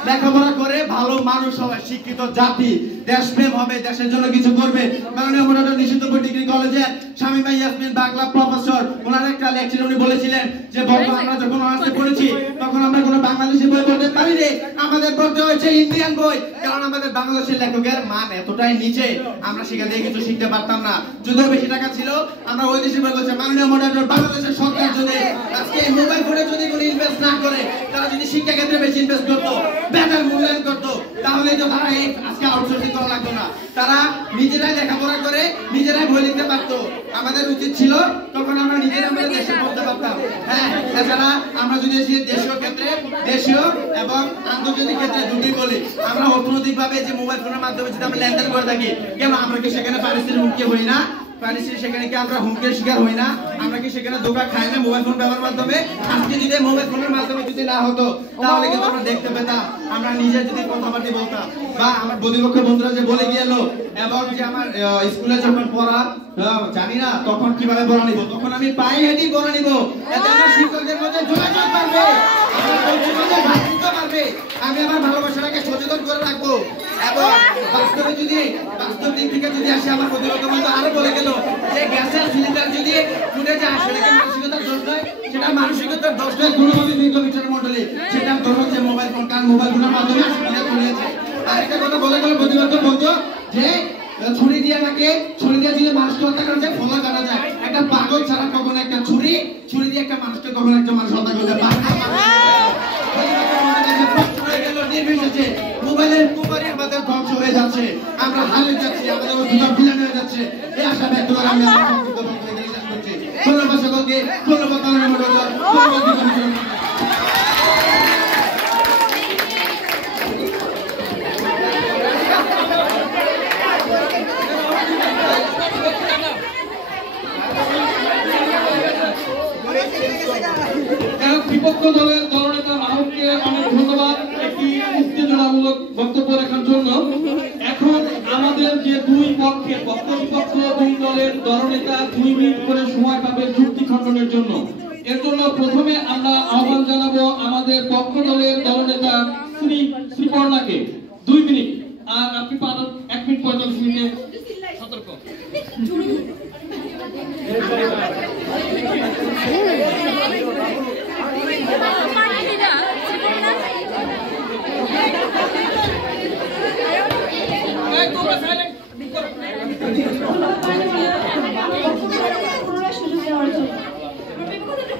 লেখাপড়া করে ভালো মানুষ হবে, শিক্ষিত জাতি, দেশপ্রেম হবে, দেশের জন্য কিছু করবে। মাননীয় মডারেটর নিশিতপুর ডিগ্রি কলেজের শামিমা ইয়াসমিন বাংলা প্রফেসর, ওনার একটা লেকচারে উনি বলেছিলেন যে বর্তমানে আমরা যখন অনার্সে পড়েছি তখন আমরা কোনো বাংলাদেশি বই পড়তে পারিনি, আমাদের পড়তে হয়েছে ইন্ডিয়ান বই, কারণ আমাদের বাংলাদেশের লেখকের মান এতটাই নিচে আমরা সেখান থেকে কিছু শিখতে পারতাম না। যদিও বেশি টাকা ছিল আমরা ওই দেশে বই পড়ছি। মাননীয় মডারেটর, বাংলাদেশের সরকার যদি আজকে মোবাইল ফোনে যদি কোনো ইনভেস্ট না করে, তারা যদি শিক্ষা ক্ষেত্রে বেশি ইনভেস্ট করতো, বেটার মূল্যায়ন করতো, তাহলে তো তারা আজকে আউটসোর্সিং করা লাগতো না। তারা নিজেরাই লেখাপড়া করে নিজেরাই বই লিখতে পারতো। আমাদের উচিত ছিল তখন আমরা নিজেরা আমাদের দেশে পড়তে পারতাম। হ্যাঁ, এছাড়া আমরা যদি দেশীয় ক্ষেত্রে, দেশীয় এবং আন্তর্জাতিক ক্ষেত্রে দুটি বলি, আমরা অর্থনৈতিকভাবে যে মোবাইল ফোনের মাধ্যমে যদি আমরা লেনদেন করে থাকি, কেন আমরা কি সেখানে পারিশ্রমিক হুমকি হই না? সেখানে কি আমরা হুমকির শিকার হই না? আমরা কি সেখানে ধোঁকা খাই না মোবাইল ফোন ব্যবহারের মাধ্যমে? আজকে যদি মোবাইল ফোনের মাধ্যমে যদি না হতো তাহলে কিন্তু আমরা দেখতে পেতাম, আমরা নিজে যদি কথাবার্তা বলতাম। বা আমার প্রতিপক্ষ বন্ধুরা যে বলে গেল, এবং যে আমার স্কুলে যখন পড়া জানি না তখন কিভাবে পড়া নিব, তখন আমি পায়ে হেঁটেই পড়া নিব। এতে আমার শিক্ষকদের মধ্যে যোগাযোগ বাড়বে, আমি আমার ভালোবাসাটাকে সচেতন করে রাখবো। এবং বাস্তবে যদি বাস্তব দিক থেকে যদি আসে, আমার প্রতিপক্ষ বন্ধু আরো বলে গেল যে গ্যাসের সিলিন্ডার যদি ফুটে যায় সেটাকে মানসিকতার দোষ নয়, সেটা মানসিকতার দোষ নয় কোনোভাবে বিজ্ঞ বিচার মন্ডলী, সেটা ধরো যে মোবাইল ফোন, কারণ মোবাইল ফোনের মাধ্যমে চলেছে। আরেকটা কথা বলে গেল প্রতিপক্ষ বন্ধু যে ছুরি দিয়ে যদি মানুষকে হত্যা করা যায়, ফলা কাটা যায়। একটা পাগল ছাড়া কখনো একটা ছুরি দিয়ে একটা মানুষকে কখনো একটা মানুষ হত্যা করতে পারে না। মোবাইলের কুমারী আমাদের ধ্বংস হয়ে যাচ্ছে, আমরা হারিয়ে যাচ্ছি, আমাদের ভিলেন হয়ে যাচ্ছে। এই আশা ব্যক্ত করে আমি আমার বক্তব্য শেষ করছি। ধন্যবাদ সকলকে, ধন্যবাদ মাননীয় মডারেটর, বিপক্ষ দলের দলনেতা মাহবুবকে অনেক ধন্যবাদ। সমালোচনামূলক বক্তব্য রাখার জন্য। এখন আমাদের যে দুই পক্ষে পক্ষ বিপক্ষ দুই দলের দলনেতা 2 মিনিট করে সময় পাবে যুক্তি খণ্ডনের জন্য। এর জন্য প্রথমে আমরা আহ্বান জানাবো আমাদের পক্ষ দলের দলনেতা শ্রীপর্ণাকে 2 মিনিট, আর আপনি পাবেন 1 মিনিট 45 মিনিটে সতর্ক।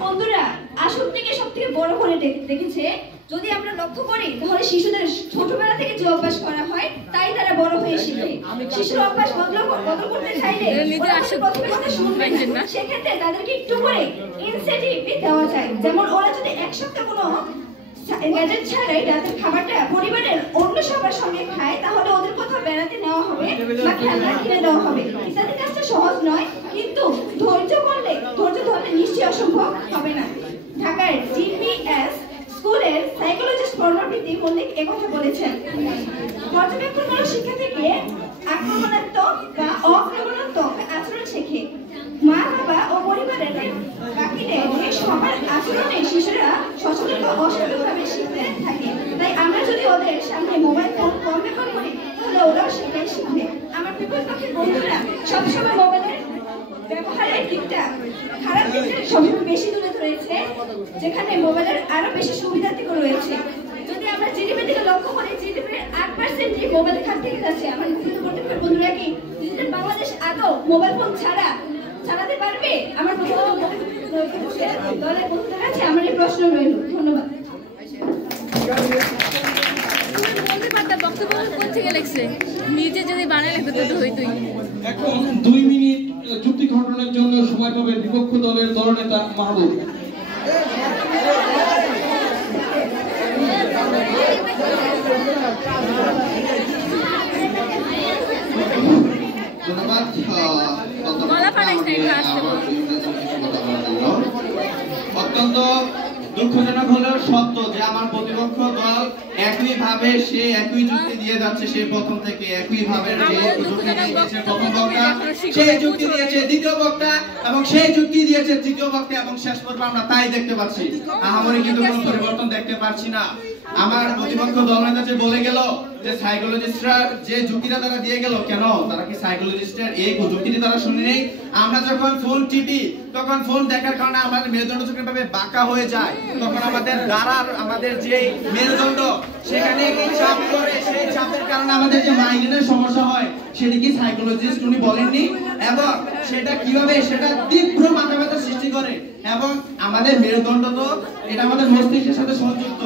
বন্ধুরা, আসল থেকে সব থেকে বড় করে দেখেছে, যদি আমরা লক্ষ্য করি তাহলে শিশুদের ছোটবেলা থেকে যে অভ্যাস করা হয় তাই তারা বড় হয়ে শিখে। শিশুর অভ্যাস বদল করতে চাইলে প্রথমে কথা শুনবে না, সেক্ষেত্রে তাদেরকে একটু করে ইনসেন্টিভ দেওয়া যায়। যেমন ওরা যদি এক সপ্তাহ কোনো গ্যাজেট ছাড়াই রাতের খাবারটা পরিবারের অন্য সবার সঙ্গে খায়, তাহলে ওদের কোথাও বেড়াতে নেওয়া হবে বা খেলনা কিনে দেওয়া হবে। তাদের কাজটা সহজ নয়, কিন্তু ধৈর্য ধরলে নিশ্চয়ই অসম্ভব হবে না। ঢাকার জিপিএস স্কুলের সাইকোলজিস্ট পর্ণবৃত্তি মল্লিক একথা বলেছেন। পর্যবেক্ষণমূলক শিক্ষা থেকে আক্রমণাত্মক বা অআক্রমণাত্মক আচরণ শেখে। মা বাবা ও পরিবারের বাকিদের সবার আচরণে শিশুরা সচেতন ও অসচেতনভাবে শিখতে থাকে। তাই আমরা যদি ওদের সামনে মোবাইল ফোন কম ব্যবহার করি তাহলে ওরাও শিখবে। আমার বিপক্ষের বন্ধুরা সবসময় মোবাইলের ব্যবহারের দিকটা, খারাপ দিকটা সবসময় বেশি তুলে ধরেছে, যেখানে মোবাইলের আরো বেশি সুবিধা দিক রয়েছে। যদি আমরা জিডিপি থেকে লক্ষ্য করি, জিডিপির 8% মোবাইল খাত থেকে যাচ্ছে। আমার বিপক্ষের বন্ধুরা কি ডিজিটাল বাংলাদেশ আদৌ মোবাইল ফোন ছাড়া চালাতে পারবে? আমার দলের বন্ধুদের কাছে আমার এই প্রশ্ন রইল। ধন্যবাদ। এখন 2 মিনিট যুক্তি খণ্ডনের জন্য সময় পাবে বিপক্ষ দলের দলনেতা মাহবুব। অত্যন্ত দুঃখজনক হলেও সত্য যে আমার প্রতিপক্ষ দল একইভাবে সে একই যুক্তি দিয়ে যাচ্ছে। সে প্রথম থেকে একইভাবে যে যুক্তি দিয়েছে প্রথম বক্তা, সেই যুক্তি দিয়েছে দ্বিতীয় বক্তা, এবং সেই যুক্তি দিয়েছে তৃতীয় বক্তা, এবং শেষ পর্যন্ত আমরা তাই দেখতে পাচ্ছি। আহামরি কিন্তু কোনো পরিবর্তন দেখতে পাচ্ছি না। আমার প্রতিপক্ষ দলনেতা যে বলে গেল যে সাইকোলজিস্টরা যে যুক্তিটা তারা দিয়ে গেল, কেন তারা কি সাইকোলজিস্টের এই যুক্তিটি তারা শুনে নেই? আমরা যখন ফোন টিপি তখন ফোন দেখার কারণে আমাদের মেরুদণ্ড যখন ভাবে বাঁকা হয়ে যায়, তখন আমাদের দ্বারার আমাদের যে মেরুদণ্ড সেখানে চাপ করে, সেই চাপের কারণে আমাদের যে মাইগ্রেনের সমস্যা হয়, সেটা কি সাইকোলজিস্ট উনি বলেননি? এবং সেটা কিভাবে সেটা তীব্র মাথা ব্যথা সৃষ্টি করে, এবং আমাদের মেরুদণ্ড তো এটা আমাদের মস্তিষ্কের সাথে সংযুক্ত,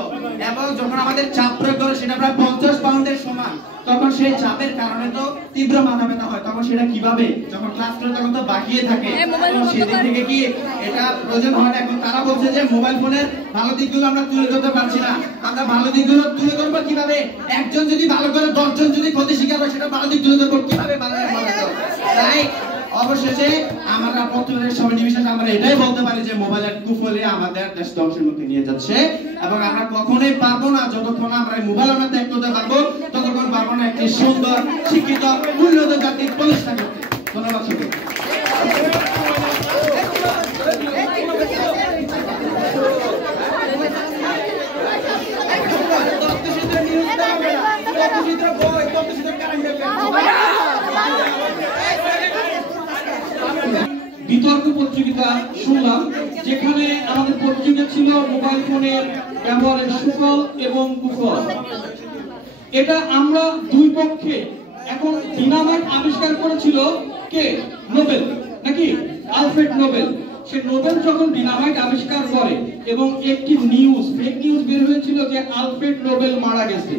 এবং যখন আমাদের চাপ প্রয়োগ করে সেটা প্রায় 50 পাউন্ডের সমান, তখন সেই চাপের কারণে তো তীব্র মাথা ব্যথা হয়। তখন সেটা কিভাবে যখন ক্লাস করে তখন তো বাকিয়ে থাকে, সেদিক থেকে কি এটা প্রয়োজন হয় না? এখন তারা বলছে যে মোবাইল ফোনের ভালো দিকগুলো আমরা তুলে ধরতে পারছি না। আমরা ভালো দিকগুলো তুলে ধরবো কিভাবে? একজন যদি ভালো করে 10 জন যদি ক্ষতি স্বীকার করে, সেটা ভালো দিক তুলে ধরবো কিভাবে? তাই অবশেষে আমরা প্রত্যেকের সবাই নির্বিশেষ আমরা এটাই বলতে পারি যে মোবাইলের কুফলে আমাদের দেশ ধ্বংসের মুখে নিয়ে যাচ্ছে, এবং আমরা কখনোই পারবো না যতক্ষণ আমরা মোবাইল আমরা ত্যাগ করতে পারবো ততক্ষণ পারবো না একটি সুন্দর শিক্ষিত উন্নত জাতির প্রতিষ্ঠা করতে। ধন্যবাদ সবাইকে। বিতর্ক প্রতিযোগিতা শুনলাম, যেখানে আমাদের প্রতিযোগিতা ছিল মোবাইল ফোনের ব্যবহারের সুফল এবং কুফল। এটা আমরা দুই পক্ষে, এখন ডিনামাইট আবিষ্কার করেছিল কে? নোবেল, নাকি আলফ্রেড নোবেল। সে নোবেল যখন ডিনামাইট আবিষ্কার করে এবং একটি নিউজ, ফেক নিউজ বের হয়েছিল যে আলফ্রেড নোবেল মারা গেছে।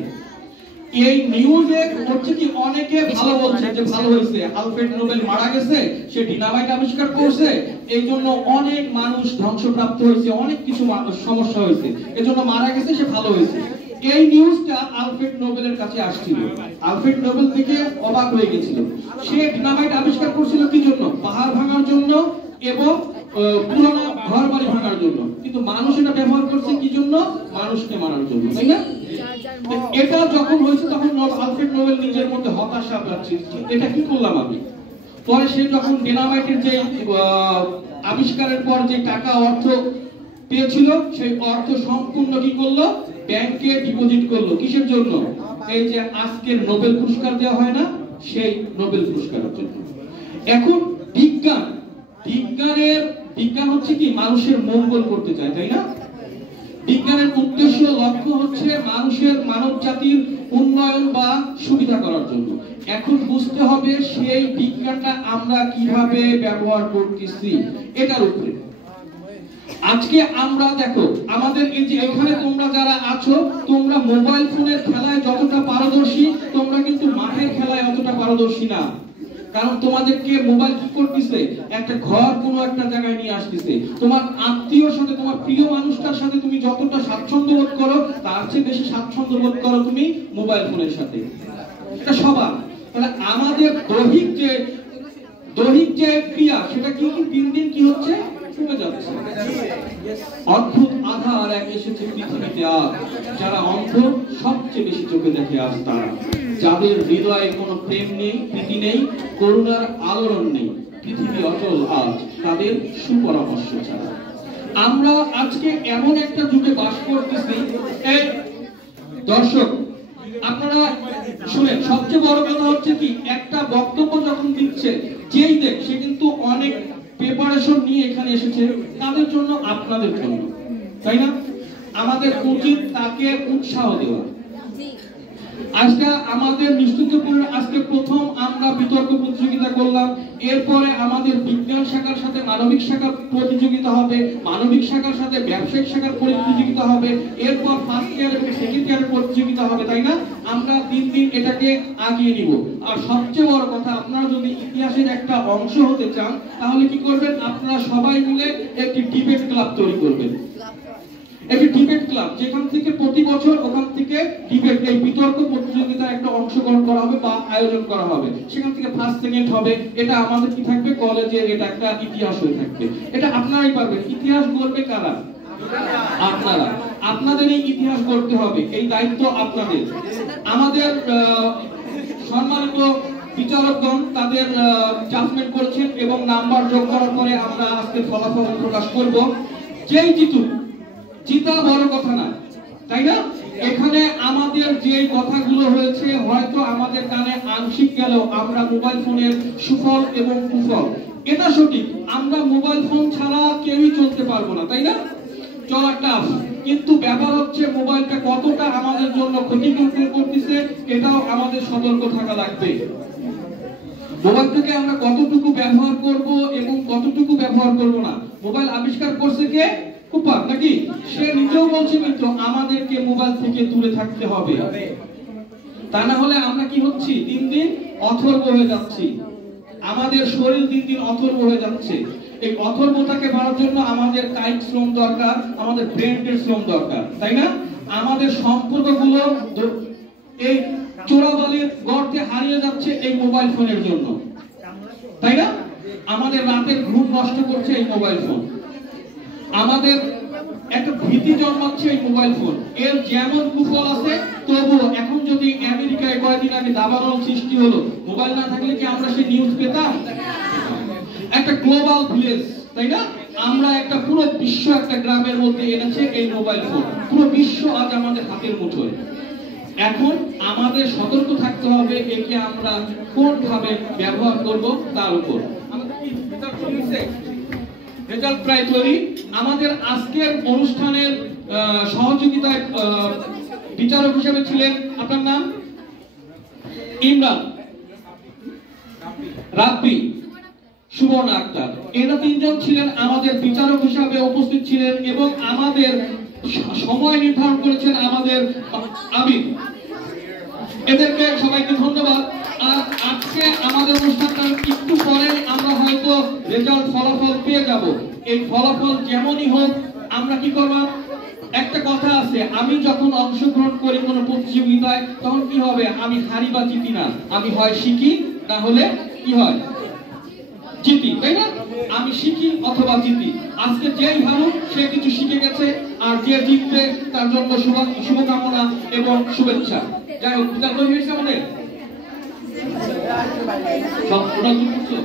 এই নিউজে হচ্ছে কি অনেকে ভালো বলছে যে ভালো হয়েছে, আলফ্রেড নোবেল মারা গেছে, সে ডিনামাইট আবিষ্কার করছে, এই জন্য অনেক মানুষ ধ্বংসপ্রাপ্ত হয়েছে, অনেক কিছু সমস্যা হয়েছে, এজন্য মারা গেছে, সে ভালো হয়েছে। এই নিউজটা আলফ্রেড নোবেলের কাছে আসছিল। আলফ্রেড নোবেল থেকে অবাক হয়ে গেছিল। সে ডিনামাইট আবিষ্কার করছিল কি জন্য? পাহাড় ভাঙার জন্য এবং পুরোনো ঘর বাড়ি ভাঙার জন্য, কিন্তু মানুষ এটা ব্যবহার করছে কি জন্য? মানুষকে মারার জন্য, তাই না? এটা যখন হয়েছে তখন আলফ্রেড নোবেল নিজের মধ্যে হতাশা পাচ্ছে, এটা কি করলাম আমি। পরে সে যখন ডিনামাইটের যে আবিষ্কারের পর যে টাকা অর্থ পেয়েছিল, সেই অর্থ সম্পূর্ণ কি করলো? ব্যাংকে ডিপোজিট করলো। কিসের জন্য? এই যে আজকের নোবেল পুরস্কার দেওয়া হয় না, সেই নোবেল পুরস্কারের জন্য। এখন বিজ্ঞান হচ্ছে কি? মানুষের মঙ্গল করতে চায়, তাই না? বিজ্ঞানের উদ্দেশ্য লক্ষ্য হচ্ছে মানুষের মানব জাতির উন্নয়ন বা সুবিধা করার জন্য। এখন বুঝতে হবে সেই বিজ্ঞানটা আমরা কিভাবে ব্যবহার করতেছি এটার উপরে। আজকে আমরা দেখো আমাদের এই যে এখানে তোমরা যারা আছো, তোমরা মোবাইল ফোনের খেলায় যতটা পারদর্শী, তোমরা কিন্তু মাঠের খেলায় অতটা পারদর্শী না। কারণ তোমাদেরকে মোবাইল কি করতেছে? একটা ঘর কোনো একটা জায়গায় নিয়ে আসতেছে। তোমার আত্মীয়র সাথে, তোমার প্রিয় মানুষটার সাথে তুমি যতটা স্বাচ্ছন্দ্য বোধ করো, তার চেয়ে বেশি স্বাচ্ছন্দ্য বোধ করো তুমি মোবাইল ফোনের সাথে। এটা স্বভাব। তাহলে আমাদের দৈহিক যে ক্রিয়া, সেটা কি দিন দিন কি হচ্ছে? কমে যাচ্ছে। অদ্ভুত আধার এক এসেছে পৃথিবীতে আজ, যারা অন্ধ সবচেয়ে বেশি চোখে দেখে আজ তারা, যাদের হৃদয়ে কোনো প্রেম নেই, প্রীতি নেই, করুণার আলোড়ন নেই। পৃথিবী অচল আজ তাদের সুপরামর্শ ছাড়া। আমরা আজকে এমন একটা যুগে বাস করতেছি। এই দর্শক আপনারা শুনেন, সবচেয়ে বড় কথা হচ্ছে কি, একটা বক্তব্য যখন দিচ্ছে যেই দেখ, সে কিন্তু অনেক প্রিপারেশন নিয়ে এখানে এসেছে, তাদের জন্য, আপনাদের জন্য, তাই না? আমাদের উচিত তাকে উৎসাহ দেওয়া। আজকে আমাদের নিশ্চিতপুরে আজকে প্রথম আমরা বিতর্ক প্রতিযোগিতা করলাম। এরপরে আমাদের বিজ্ঞান শাখার সাথে মানবিক শাখার প্রতিযোগিতা হবে, মানবিক শাখার সাথে ব্যবসায়িক শাখার প্রতিযোগিতা হবে, এরপর ফার্স্ট ইয়ার এবং সেকেন্ড ইয়ারের প্রতিযোগিতা হবে, তাই না? আমরা দিন দিন এটাকে আগিয়ে নিব। আর সবচেয়ে বড় কথা, আপনারা যদি ইতিহাসের একটা অংশ হতে চান, তাহলে কি করবেন? আপনারা সবাই মিলে একটি ডিবেট ক্লাব তৈরি করবেন। একটি ডিবেট ক্লাব, যেখান থেকে প্রতি বছর ওখান থেকে ডিবেট, এই বিতর্ক প্রতিযোগিতায় একটা অংশগ্রহণ করা হবে বা আয়োজন করা হবে। সেখান থেকে ফার্স্ট সেকেন্ড হবে। এটা আমাদের কি থাকবে? কলেজের এটা একটা ইতিহাস হয়ে থাকবে। এটা আপনারাই পারবেন। ইতিহাস গড়বে কারা? আপনারা। আপনাদের এই ইতিহাস গড়তে হবে, এই দায়িত্ব আপনাদের। আমাদের সম্মানিত বিচারকগণ তাদের জাজমেন্ট করেছেন এবং নাম্বার যোগ করার পরে আমরা আজকে ফলাফল প্রকাশ করব। যেই জিতা বড় কথা না, তাই না? এখানে আমাদের যে কথাগুলো হয়েছে হয়তো আমাদের কানে আংশিক গেলেও আমরা মোবাইল ফোনের সুফল এবং কুফল, এটা সঠিক। আমরা মোবাইল ফোন ছাড়া কেউই চলতে পারবো না, তাই না? চলা টাফ। কিন্তু ব্যাপার হচ্ছে মোবাইলটা কতটা আমাদের জন্য ক্ষতি করতেছে, এটাও আমাদের সতর্ক থাকা লাগবে। মোবাইলটাকে আমরা কতটুকু ব্যবহার করব এবং কতটুকু ব্যবহার করব না। মোবাইল আবিষ্কার করছে কে? কুপার, নাকি? সে নিজেও বলছে কিন্তু আমাদেরকে মোবাইল থেকে দূরে থাকতে হবে। তা না হলে আমরা কি হচ্ছি? দিন দিন অথর্ব হয়ে যাচ্ছি। আমাদের শরীর দিন দিন অথর্ব হয়ে যাচ্ছে। এই অথর্বতাকে বাড়ার জন্য আমাদের কায়িক শ্রম দরকার, আমাদের ব্রেনের শ্রম দরকার, তাই না? আমাদের সম্পর্কগুলো এই চোরাবালির গর্তে হারিয়ে যাচ্ছে এই মোবাইল ফোনের জন্য, তাই না? আমাদের রাতের ঘুম নষ্ট করছে এই মোবাইল ফোন। আমাদের একটা ভীতি জন্মাচ্ছে এই মোবাইল ফোন। এর যেমন কুফল আছে, তবুও এখন যদি আমেরিকায় কয়েকদিন আগে দাবানল সৃষ্টি হলো, মোবাইল না থাকলে কি আমরা সেই নিউজ পেতাম? একটা গ্লোবাল ভিলেজ, তাই না? আমরা একটা পুরো বিশ্ব একটা গ্রামের মধ্যে এনেছে এই মোবাইল ফোন। পুরো বিশ্ব আজ আমাদের হাতের মুঠোয়। এখন আমাদের সতর্ক থাকতে হবে একে আমরা কোনভাবে ব্যবহার করব তার উপর। রেজাল্ট প্রায় তৈরি। আমাদের আজকের অনুষ্ঠানের সহযোগিতায় বিচারক হিসেবে ছিলেন, আপনার নাম? ইমরান, রাব্বি, সুবর্ণা আক্তার। এরা তিনজন ছিলেন আমাদের বিচারক হিসাবে উপস্থিত ছিলেন এবং আমাদের সময় নির্ধারণ করেছেন আমাদের আবিদ। এদেরকে সবাইকে ধন্যবাদ। আর আজকে আমাদের অনুষ্ঠানটা একটু পরে আমরা হয়তো রেজাল্ট ফলাফল পেয়ে যাব। এই ফলাফল যেমনই হোক, আমরা কি করব? একটা কথা আছে, আমি যখন অংশগ্রহণ করি কোনো প্রতিযোগিতায়, তখন কি হবে? আমি হারি বা জিতি না, আমি হয় শিখি, না হলে কি হয়? জিতি, তাই না? আমি শিখি অথবা জিতি। আজকে যেই হারুক সে কিছু শিখে গেছে, আর যে জিতবে তার জন্য শুভকামনা এবং শুভেচ্ছা। যাই হোক, এটা তৈরি হয়েছে আমাদের সব ওরা কি করছো?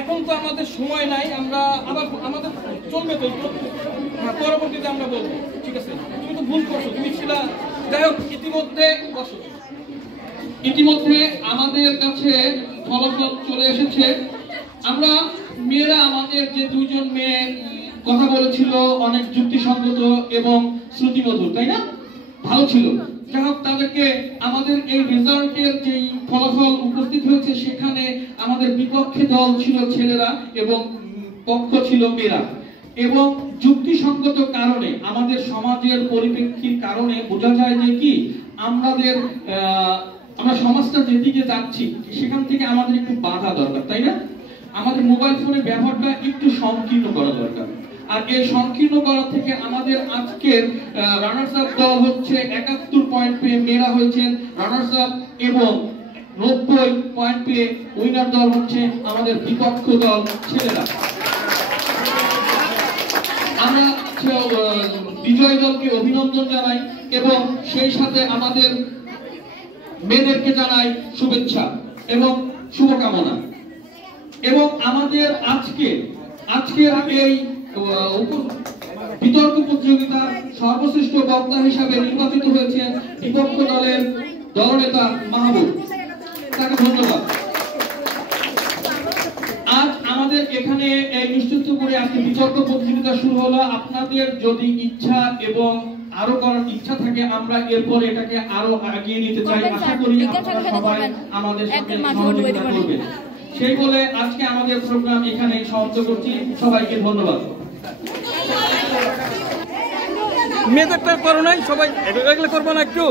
এখন তো আমাদের সময় নাই, আমরা আবার আমাদের চলবে তো, পরবর্তীতে আমরা বলবো, ঠিক আছে? তুমি তো ভুল করছো, তুমি ছিল। যাই হোক, ইতিমধ্যে আমাদের কাছে ফলাফল চলে এসেছে। আমরা মেয়েরা, আমাদের যে দুইজন মেয়ে কথা বলেছিল অনেক যুক্তিসঙ্গত এবং শ্রুতিমধুর, তাই না? ভালো ছিল। যাই হোক, তাদেরকে আমাদের এই রেজাল্টের যে ফলাফল উপস্থিত হয়েছে সেখানে আমাদের বিপক্ষে দল ছিল ছেলেরা এবং পক্ষ ছিল মেয়েরা। এবং যুক্তিসঙ্গত কারণে, আমাদের সমাজের পরিপ্রেক্ষির কারণে বোঝা যায় যে কি আমরা সমাজটা যেদিকে যাচ্ছি সেখান থেকে আমাদের একটু বাধা দরকার, তাই না? আমাদের মোবাইল ফোনের ব্যবহারটা একটু সংকীর্ণ করা দরকার। আর এই সংকীর্ণ করা থেকে আমাদের আজকের রানার্স আপ দল হচ্ছে 71 পয়েন্ট পেয়ে মেয়েরা হয়েছেন রানার্স আপ, এবং 90 পয়েন্ট পেয়ে উইনার দল হচ্ছে আমাদের বিপক্ষ দল ছেলেরা। আমরা বিজয় দলকে অভিনন্দন জানাই এবং সেই সাথে আমাদের মেয়েদেরকে জানাই শুভেচ্ছা এবং শুভকামনা। এবং আমাদের আজকের এই বিতর্ক প্রতিযোগিতার সর্বশ্রেষ্ঠ বক্তা হিসাবে নির্বাচিত হয়েছে বিপক্ষ দলের দলনেতা মাহবুব, তাকে ধন্যবাদ। আজ আমাদের এখানে এই নিশ্চিত করে আজকে বিতর্ক প্রতিযোগিতা শুরু হলো। আপনাদের যদি ইচ্ছা এবং আরো করার ইচ্ছা থাকে, আমরা এরপর এটাকে আরো এগিয়ে নিতে চাই। আশা করি আপনারা সবাই আমাদের সাথে সহযোগিতা করবেন। সেই বলে আজকে আমাদের প্রোগ্রাম এখানে সমাপ্ত করছি। সবাইকে ধন্যবাদ। মেয়েদেরটা করো নাই সবাই, এগুলো করবো না একটু?